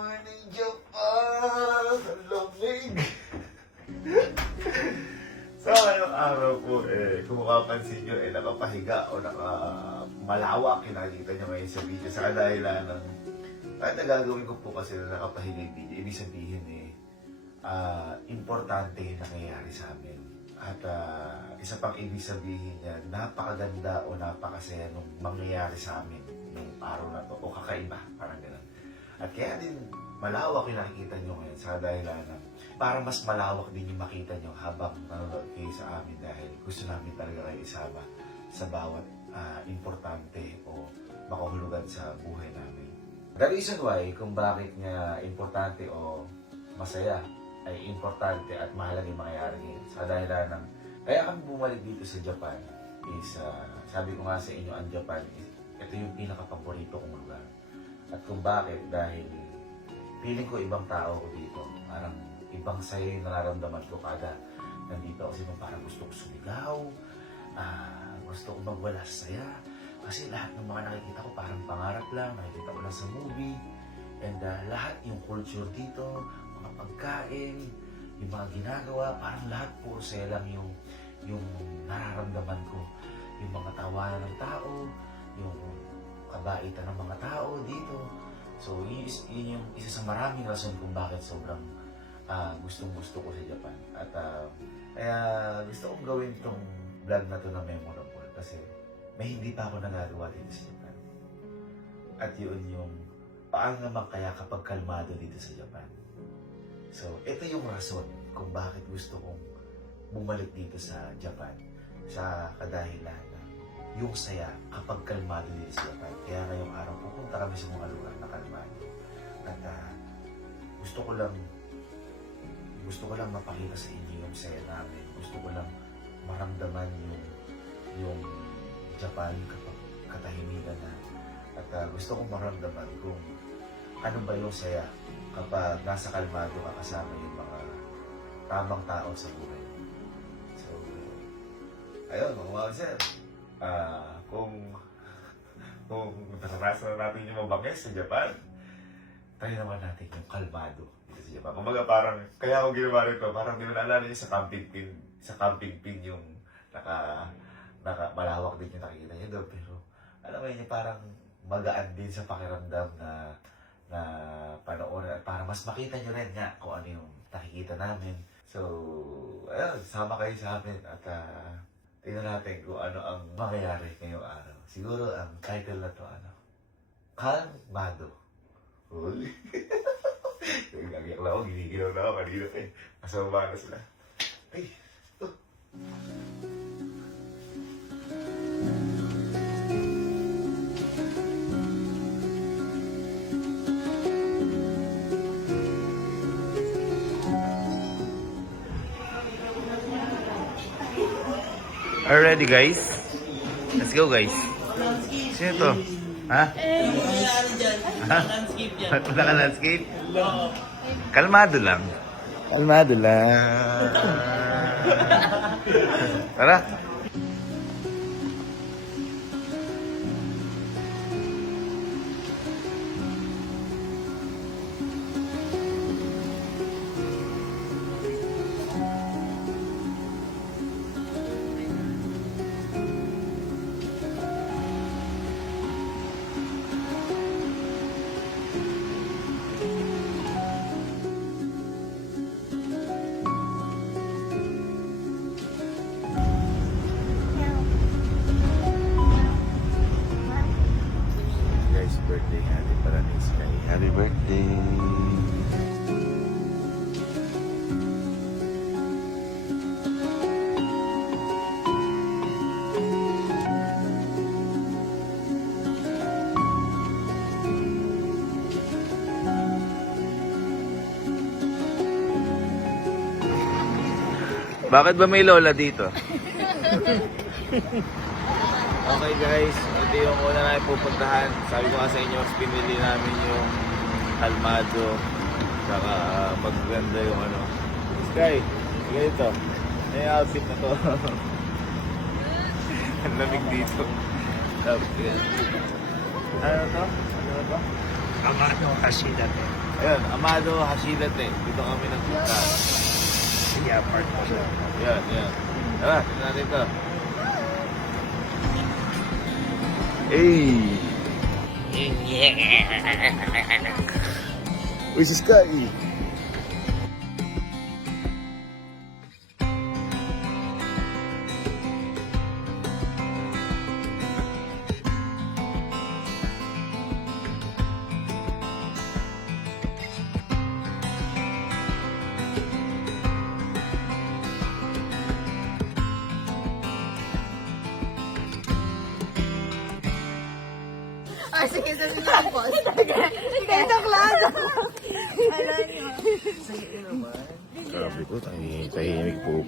morning, Japan! Ang lamig! So, ngayong araw po, kung makapansin nyo, nakapahiga o nakamalawak, nakikita nyo ngayon sa video. Sa kadahilan ng kahit nagagawin ko po kasi na nakapahiga yung video, ibig sabihin importante yung nangyayari sa amin. At isa pang ibig sabihin niya, napakaganda o napakasaya nung mangyayari sa amin nung araw na to, o kakaiba, parang gano'n. At kaya din, malawak yung nakikita nyo ngayon sa dahilan na para mas malawak din yung makita nyo habang nanonood kayo sa amin dahil gusto namin talaga kayo isama sa bawat importante o makahulugan sa buhay namin. The reason why kung bakit nga importante o masaya ay importante at mahalaga yung mangyayari ngayon sa dahilan ng kaya kami bumalik dito sa Japan is sabi ko nga sa inyo ang Japan ito yung pinaka-paborito kong lugar. At kung bakit, dahil feeling ko ibang tao ko dito. Parang ibang sayo yung nararamdaman ko kada nandito ako. Kasi parang gusto ko sumigaw, gusto ko magwala saya. Kasi lahat ng mga nakikita ko parang pangarap lang, nakikita ko lang sa movie. And lahat yung culture dito, mga pagkain, yung mga ginagawa, parang lahat puro saya lang yung nararamdaman ko. Yung mga tawanan ng tao, yung kabaitan ng mga tao dito. So, yun yung isa sa maraming rason kung bakit sobrang gustong-gusto ko sa Japan. At kaya gusto kong gawin itong vlog na to na memorable kasi may hindi pa ako nagagawa dito sa Japan. At yun yung paano naman kaya kapag kalmado dito sa Japan. So, ito yung rason kung bakit gusto kong bumalik dito sa Japan sa kadahilan yung saya kapag kalmado dito sa Japan. Kaya ngayong araw pupunta kami sa mga lugar na kalmado. At gusto ko lang mapakita sa inyo yung saya namin. Gusto ko lang maramdaman yung Japan kapag katahimikan na. At gusto kong maramdaman kung ano ba yung saya kapag nasa kalmado ka kasama yung mga tamang tao sa buhay. So, ayun mga sir. Kung naranasan natin yung mabangis sa Japan, try naman natin yung kalmado dito sa Japan. Kumbaga parang, kaya ako ginawa rito, parang di mo naalala yung sa camping pin yung malawak din yung nakikita niyo doon. Pero alam mo yun, parang magaan din sa pakiramdam na panoorin at para mas makita nyo rin nga kung ano yung nakikita namin. So, ayun, sama kayo sa amin at tingnan natin kung ano ang mangyayari ngayong araw. Siguro ang title na to, Kalmado. Holy! Nagagyak lang ako, ginigilaw na ako kanina Nasa baba na sila. Ay! Oh. Are you ready, guys? Let's go, guys. Sino to? Ha? Ha? Wala ka landscape? Kalmado lang. Kalmado lang. Tara. Birthday, happy Paradise Sky. Happy birthday! Bakit ba may lola dito? Okay guys, ito yung una na pupuntahan. Sabi ko nga sa inyo, pinili namin yung kalmado. Saka magaganda yung ano. Sky, ganito. May outfit na to. Ang lamig dito. Tapos yan. Ano to? Ano to? Amado Hashida. Ayun, Amado Hashidate. Dito kami nagpunta. Yeah, park mo siya. Yan, yan. Tara, tignan natin ito. Hey! Uy, si Sky! Ah, sige, sabi niyo po. Sige, joke lang. Alam niyo. Sabi ko, tahimik po.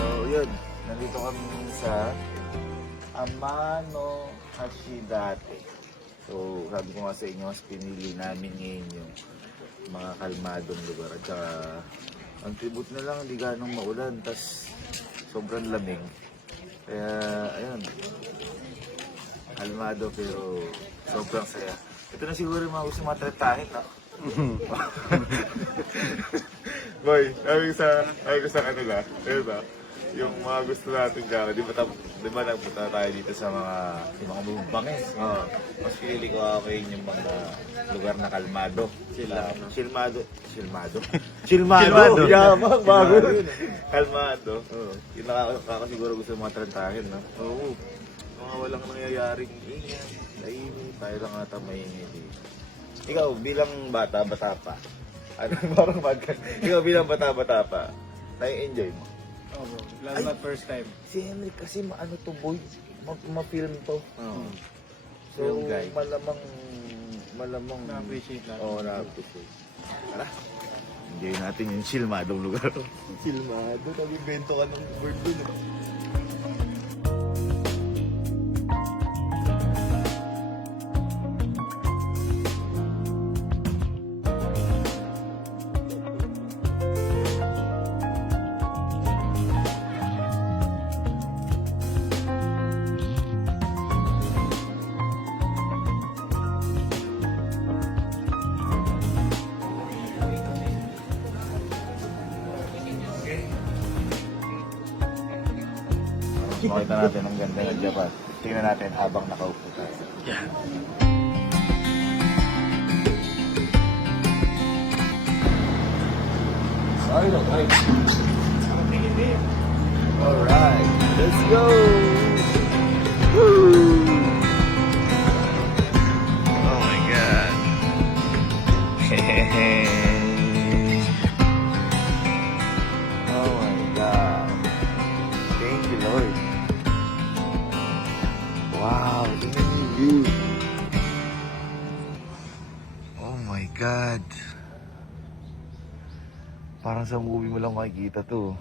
So, yun. Nandito kami sa Amano Hashidate. So, sabi ko nga sa inyo, mas pinili namin ngayon yung mga kalmadong lugar. At saka, ang tribute na lang, hindi ganong maulan. Tas sobrang lamig. Kaya, ayun. Kalmado pero sobrang saya. Ito na siguro yung mga gusto matratahin, no? Boy, sabi ko sa kanila, ayun ba? Yung mga gusto natin dyan, di ba nagpunta tayo dito sa mga bangis? Oo. Mas pinili ko ako yung mga lugar na kalmado. Chilmado. Chilmado. Yamang, bago. Kalmado. Oo. Yung nakakasiguro gusto mga trantahin, no? Oo. Mga walang nangyayaring ingay. Tahimik. Tayo lang ata maingay dito. Ikaw, bilang bata-bata pa. Ano, parang ikaw bilang bata-bata pa, nai-enjoy mo? Oo, lalo na first time. Si Henry kasi maano to boy, ma-film to. Oo. So Film guy. malamang Na-appreciate natin. Oo, na-appreciate. Tara, enjoy natin yung chilmadong lugar. Silmado, nabibento ka ng word dun. Makita natin ang ganda ng Japan. Tingnan natin habang nakaupo tayo. Alright, let's go! Woo! Oh my god. Oh my god. Thank you, Lord. Wow, tingnan yung view. Oh my god. Parang sa movie mo lang makikita to.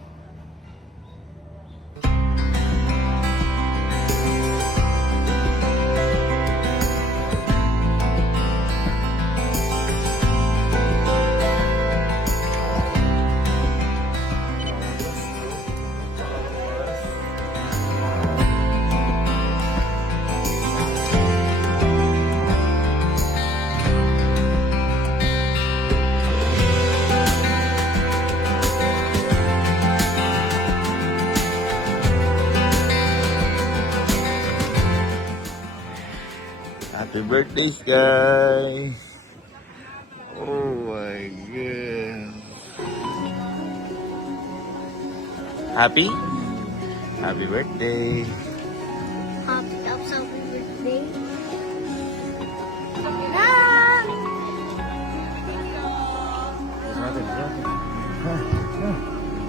Happy birthday, Sky! Oh my God! Happy? Happy birthday! Happy birthday. Natin.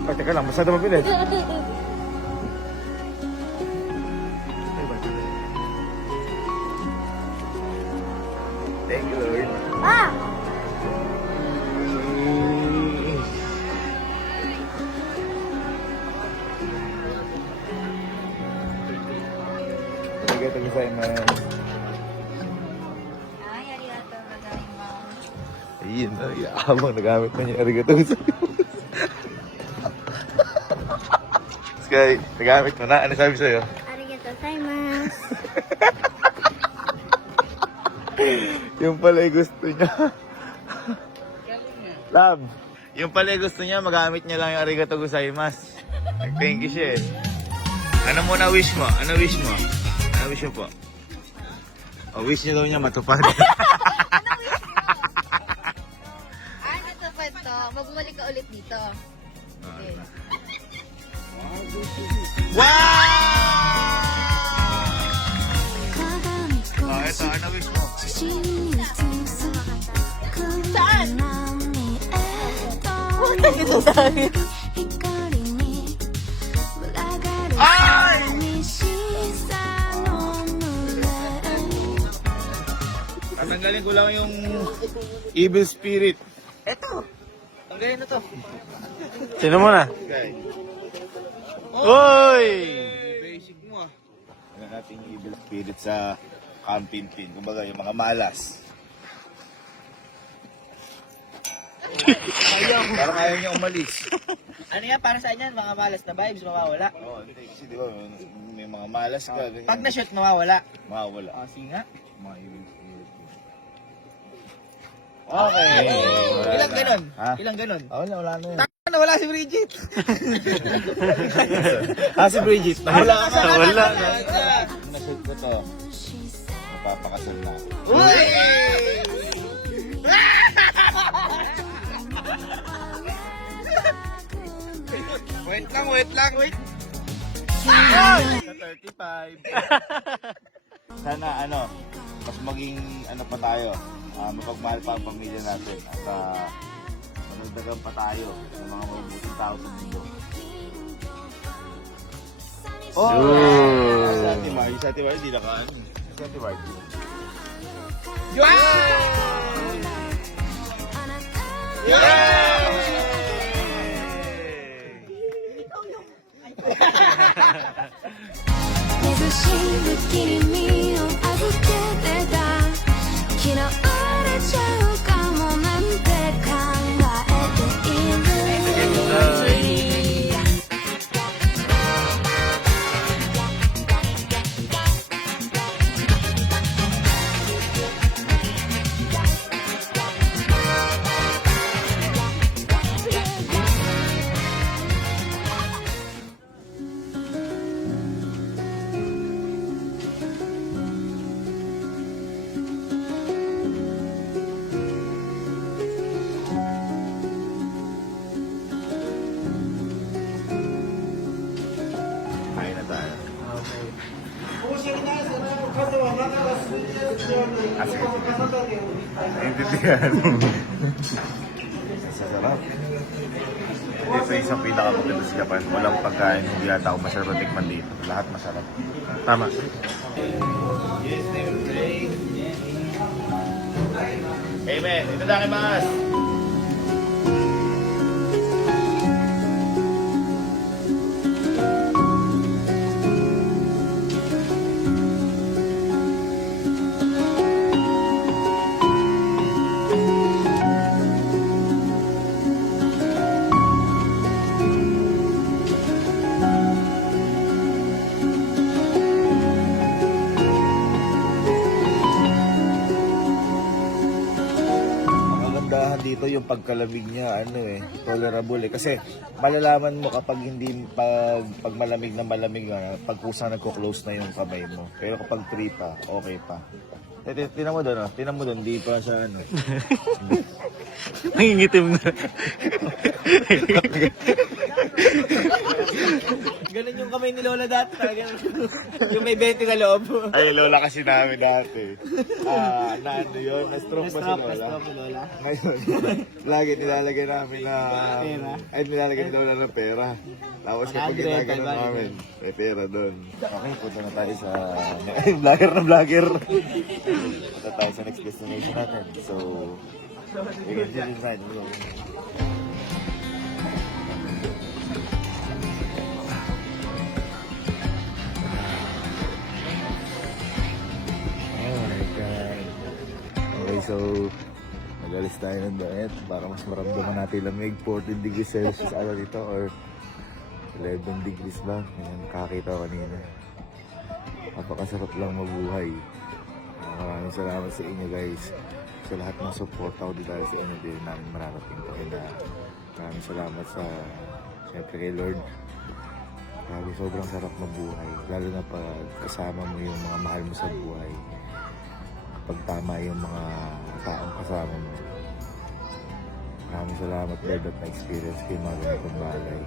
Oh, teka lang, masyado mabilis. Thank you, Lord. Ah! Thank you, Simon. Ayun, habang nagamit na niya arigato gozaimasu. Sky, nagamit mo na. Ano sabi sa'yo? Arigatou gozaimasu. Yung pala gusto niya. Love, yung pala gusto niya, magamit niya lang yung arigato gozaimasu. Thank you siya eh. Ano muna wish mo? Ano wish mo? Ano wish mo po? O, wish niya daw niya matupad. Ito pa ito. Magbumalik ka ulit dito. Okay. Oh, ito, ano wish mo? Saan? Punta dito sa akin. Ay! Tatanggalin ko lang yung evil spirit. Ito. Tanggalin na to. Sino mo na? Okay. Uy! Basic mo ah. Tingnan natin yung evil spirit sa Kampinpin. Kumbaga yung mga malas. Parang ayaw niya umalis. Ano yan? Para saan yan? Mga malas na vibes, mawawala. Oo, hindi. Kasi di ba, may mga malas ka. Ganyan. Pag na-shoot, mawawala. Mawawala. O, sige nga. Mga evil spirit. Okay. Ilang ganon? Ha? Ilang ganon? Wala na yun. Nawala si Bridget. Si Bridget. Wala ka sa Wala. Na-shoot ko to. Napapakasal na. Uy! Wait lang. Sa 35. Sana mas maging pa tayo. Mapagmahal pa ang pamilya natin. At managdagan pa tayo ng mga mabubuting tao sa mundo. Oh! Sa Ate Margie, hindi nakaan. Sa Ate Margie. Kain na tayo. Kasi, naiintindihan. Sarap. Ito yung isang pinakamaganda sa Japan. Walang pagkain, hindi yata ako masarap na tikman dito. Lahat masarap. Tama. Amen. Ito na mas. Dito yung pagkalamig niya tolerable kasi malalaman mo kapag hindi pag malamig na malamig pag kusang nagko-close na yung kamay mo, pero kapag free pa okay pa. Tinan mo doon di pa sa Nangingitim na. Ganun yung kamay ni Lola dati talaga. Yung may 20 na loob. Ay, lola kasi namin dati. Na yun, na-stroke pa si lola. Na-stroke ni Lola. Ngayon, lagi nilalagay namin na Pera? Ay, nilalagay ni lola ng pera. Tapos kapag ginagano namin, may pera doon. Okay, punta na tayo sa vlogger na vlogger. Punta tayo sa next destination natin. So, we can do this right. Oh my God. Okay, so Galis tayo ng diet para mas maramdaman natin lamig. 14 degrees Celsius ano dito or 11 degrees ba? Ayan, kakita ko kanina. Napakasarap lang mabuhay. Maraming salamat sa inyo guys. Sa lahat ng support ako dito sa inyo din namin mararating pa rin. Maraming salamat sa syempre kay Lord. Grabe, sobrang sarap mabuhay. Lalo na pag kasama mo yung mga mahal mo sa buhay. Pag tama yung mga taong kasama mo. Maraming salamat Lord at na-experience ko yung mga ganitong bagay.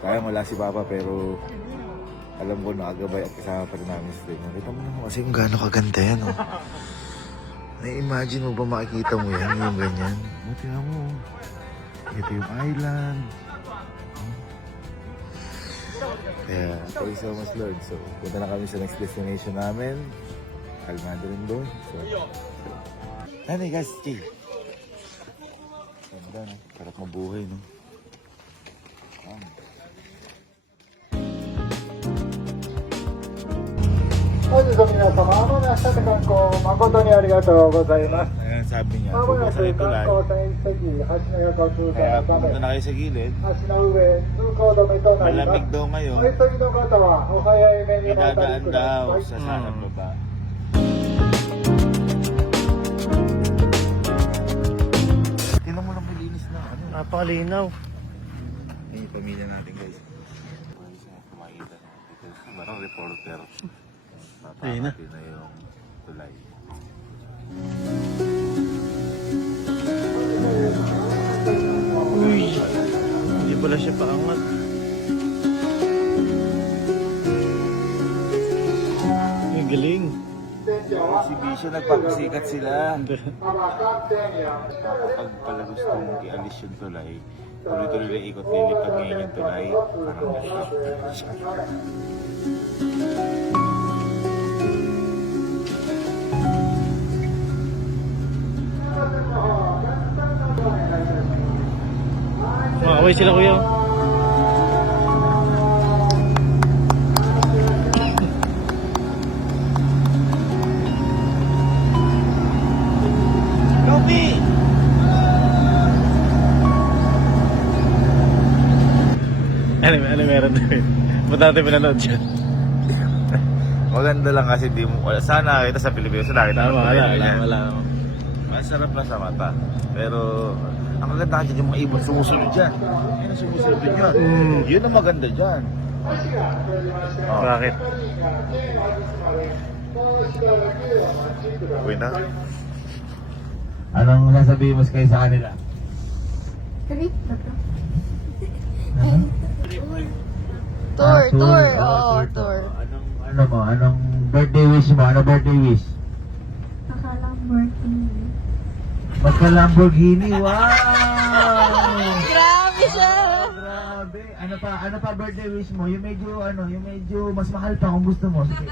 Sayang wala si Papa pero alam ko nakagabay at kasama pa rin namin sa inyo. Kita mo naman kasi kung gaano kaganda yan. Oh. Na-imagine mo ba makikita mo yan, yung ganyan? Buti na mo. Ito yung island. Kaya, thank you so much Lord. So, punta na kami sa next destination namin. Kalmado rin doon. So, ano guys, chill. Ganda no? Sarap mabuhay no? Ayan, sabi niya, pupunta sa tulay. Kaya pumunta na kayo sa gilid. Malamig daw ngayon. Dadaan daw sa sanang baba. Tingnan mo lang malinis na ano. Napakalinaw. Ay, yung pamilya natin guys. Kumakita na. Dito parang reporter. Ayun na. Mapapati na yung tulay. Uy, hindi pala siya paangat. Ay, galing. Exhibition, nagpapasikat sila. Kapag pala gusto mong ialis yung tulay, tuloy-tuloy na ikot nilipad ngayon yung tulay. Parang nag-shop. Makaway sila kuya. Kopi! Ano meron doon? Ba't natin pinanood siya? Maganda lang kasi di mo, sana nakita sa Pilipinas, nakita Tama, ng tulay na yan. wala. Masarap lang sa mata. Pero, ang maganda kasi yung mga ibon sumusunod dyan. Yan ang sumusunod din yun. Yun ang maganda dyan. Oh. Bakit? Okay na? Anong nasabihin mo kayo sa kanila? Trip na to. Ah, Tour. Oh, Oo, to. tour. Anong birthday wish mo? Ano birthday wish? Naka-Lamborghini. Magka-Lamborghini, wow! Grabe siya! Grabe. Ano pa birthday wish mo? Yung medyo mas mahal pa kung gusto mo. Sige.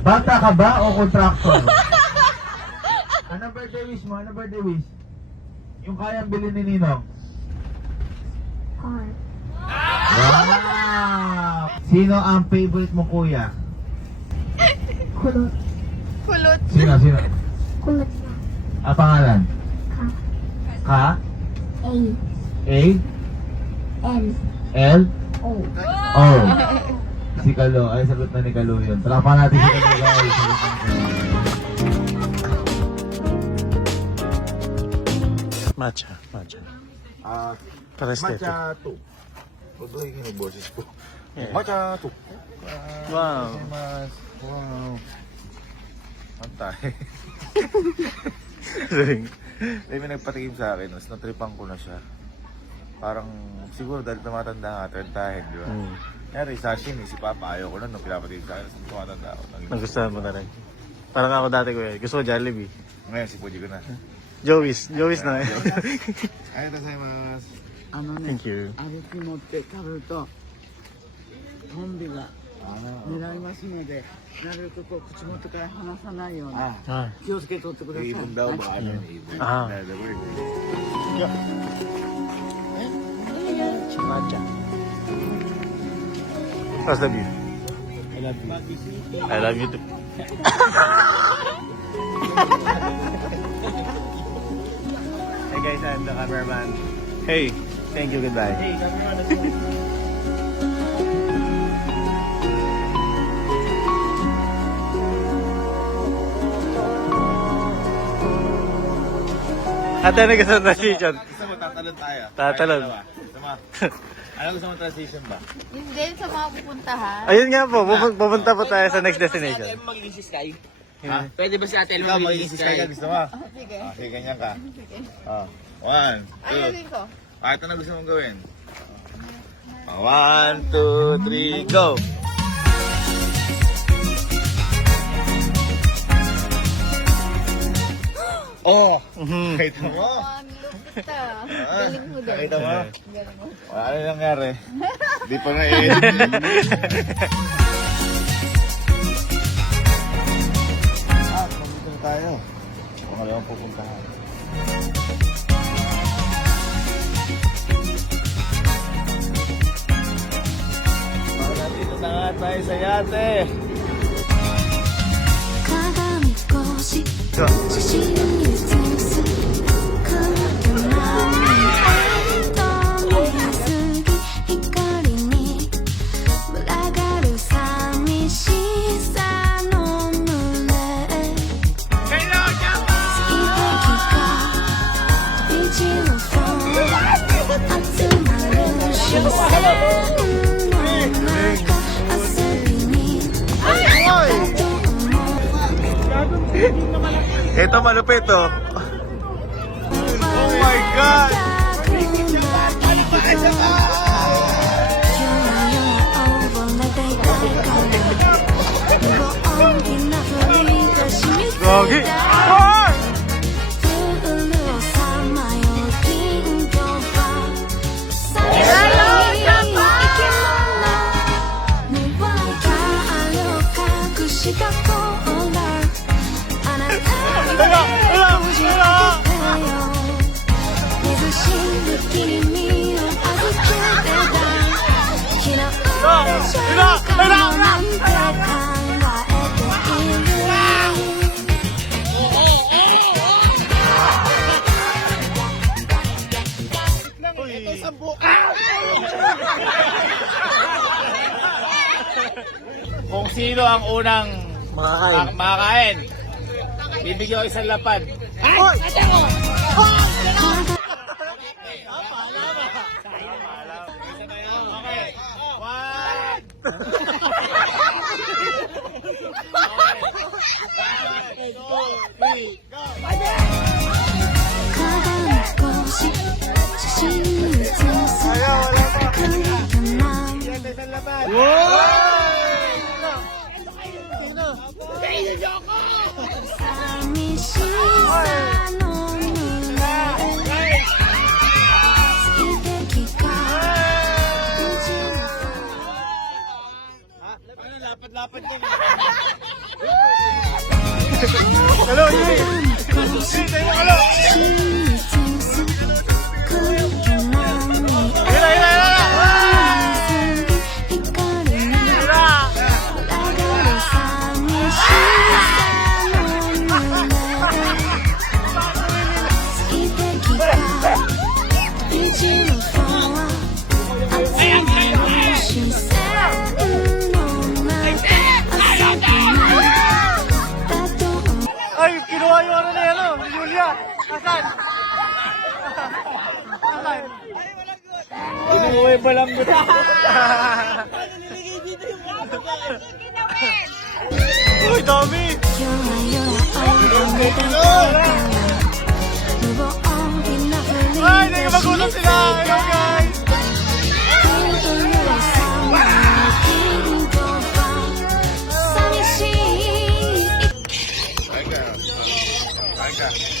Bata ka ba o contractor? Ano birthday wish mo? Ano birthday wish? Yung kayang bilhin ni Ninong? Car. Wow! Sino ang favorite mo kuya? Kulot. Kulot. Sino? Kulot na. Ang pangalan? Ka. Ka? A. A? L. L? O. O. Si Kalo. Ay, sagot na ni Kalo yun. Talapan natin si Kalo guys. Sagot na ni Kalo. Matcha. Pares dito. Machato. Although yung yung boses ko. Yeah. Machato. Wow. Wow. Antay. May nagpatingin sa akin, mas natripan ko na siya. Parang, siguro dahil tumatanda nga, trentahin, di ba? Kaya sashimi, si Papa, ayaw ko na nung pinapatingin sa akin, mas tumatanda ako. Nagustuhan mo na rin. Parang ako dati ko gusto ko Jollibee. Ngayon, si Puji ko na. Joey's na eh. Ayaw na sa'yo, mas... Thank you. 歩き持って食べるとトンビが狙いますので、なるべくこう口元から離さないように Ah. 気をつけて取ってください。 Ibon daw, baka ano yung ibon. Ah. Matcha. How's the view? I love you too. Hey guys, I'm the cameraman. Hey. Thank you, goodbye. Ate, ano gusto ng transition? Gusto mo, tatalon tayo. Tatalon. Gusto mo? Ano gusto mo transition ba? Hindi, sa mga pupuntahan. Ayun nga po, pupunta po tayo sa next destination. Ate Elma magiging si Sky. Ha? Pwede ba si Ate Elma Ikaw, magiging magiging si si Sky ka. Gusto mo? Sige. Sige, ganyan ka. Sige. One, Ay, two. gawin ko. Ito na gusto mong gawin. 1, 2, 3, go! Oh! Mhm. Kita mo? Ang lupit ah. Galing mo din. Nakita mo? Galing mo. Wala na nangyari. Di pa na pupunta tayo. Kung ano yung pupuntahan. Dito na nga tayo sa yate. 鏡越し写真に映す空気など見すぎ光に群がる寂しさの群れ水滴が飛び散るフォン集まる視線の中遊びに Ito malupit oh. Oh my God! Gogi! Kung sino ang unang makakain, bibigyan ko isang lapad. Okay. One. Lapad din. Hello, Jimmy! Hey, tayo mo, hello! Ay, kinuha yung ano na yan, ni Julia! Asan? Asan? Inuwi ba lang ba? Uy, dami! Ay, hindi ka magulat sila! Hello, guys!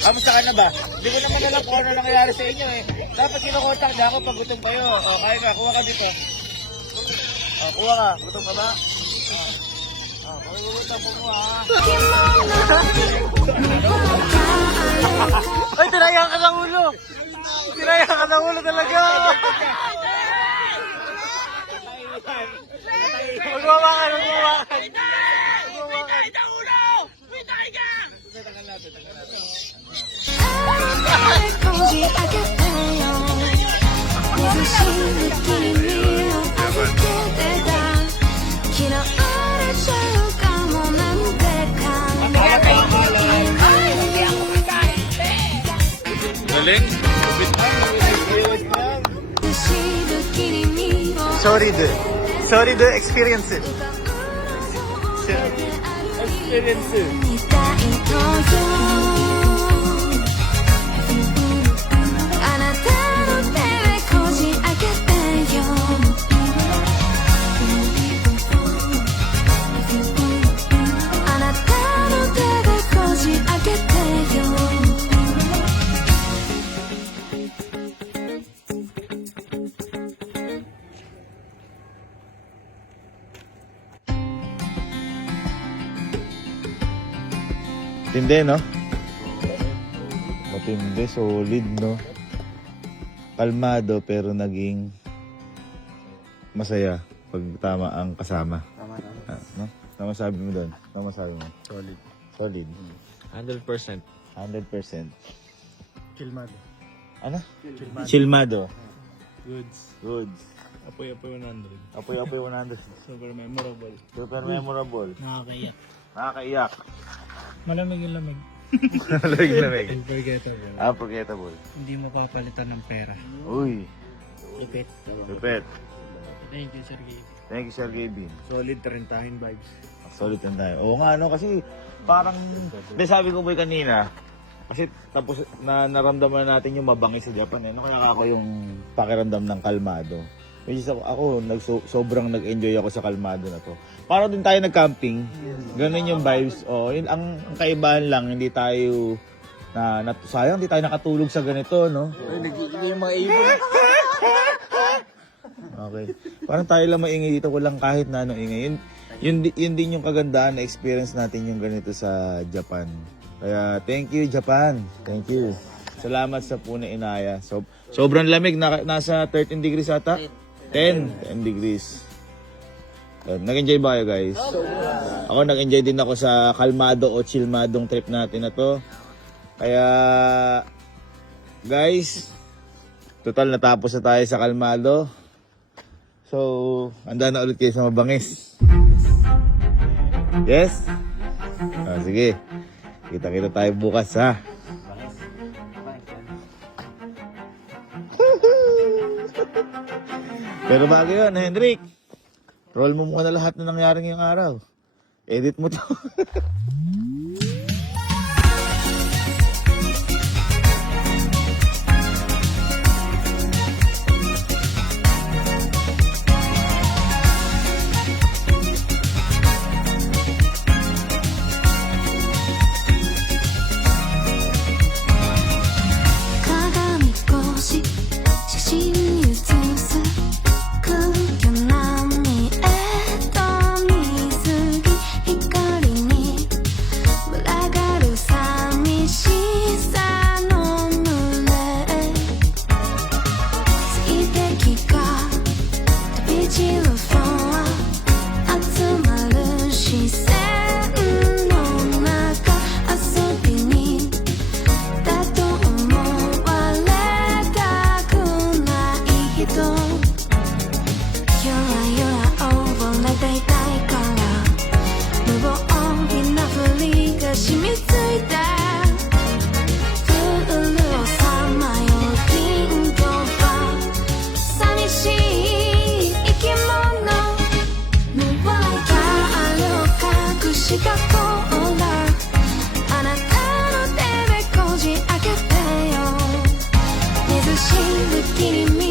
Kamusta ka na ba? Hindi ko naman alam kung ano nangyayari sa inyo eh. Dapat kinukontak niya ako pag gutom kayo. O, kaya ka, kuha ka dito. O, kuha ka. Gutom ka ba? O, pag-gutom po mo ha. Ay, tinayang ka ng ulo! Tinayang ka ng ulo talaga! Magwawakan, magwawakan! Tagal natin, tagal natin. Cause ちゃうかもなんて考えGaling.てしぶきに身を Sorry, dude. Sorry, dude. Experience it. みたいのよあなたの手でこじ開けてよあなたの手でこじ開けてよ Matindi, no? Matindi, solid, no? Kalmado, pero naging masaya pag tama ang kasama. Tama. No? Tama sabi mo doon. Tama sabi mo. Solid. Solid. 100%. 100%. Chilmado. Ano? Chilmado. Goods. Goods. Apoy-apoy 100. Apoy-apoy 100. Super memorable. Super memorable. Nakakaiyak. Nakakaiyak. Malamig yung lamig. Lamig-lamig. Unforgettable. Unforgettable. Hindi mo papalitan ng pera. Uy. Lipit. Lupet. Thank you, Sergey. Thank you, Sir Gavin. Solid 30 vibes. Solid na tayo. Oo nga, no? Kasi parang, di sabi ko boy kanina, kasi tapos na naramdaman natin yung mabangis sa Japan. Ano kaya ako yung pakiramdam ng kalmado? Which is ako sobrang nag-enjoy ako sa kalmado na to. Para din tayo nag-camping. Ganun yung vibes. Oh, yun, ang kaibahan lang, hindi tayo sayang, hindi tayo nakatulog sa ganito, no? Yung mga ibon. Okay. Parang tayo lang maingay dito, walang kahit na ano ingay. Yun din yung kagandahan na experience natin yung ganito sa Japan. Kaya thank you Japan. Thank you. Salamat sa Pune Inaya. Sobrang lamig, nasa 13 degrees ata. 10 degrees. Nag-enjoy ba kayo guys? Ako nag-enjoy din ako sa kalmado o chillmadong trip natin na to. Kaya guys, total natapos na tayo sa kalmado. So, handa na ulit kayo sa mabangis. Yes? Sige. Kita-kita tayo bukas ha. Pero bago yun, Hendrik. Roll mo muna lahat na nangyari ngayong araw. Edit mo to. Kidding me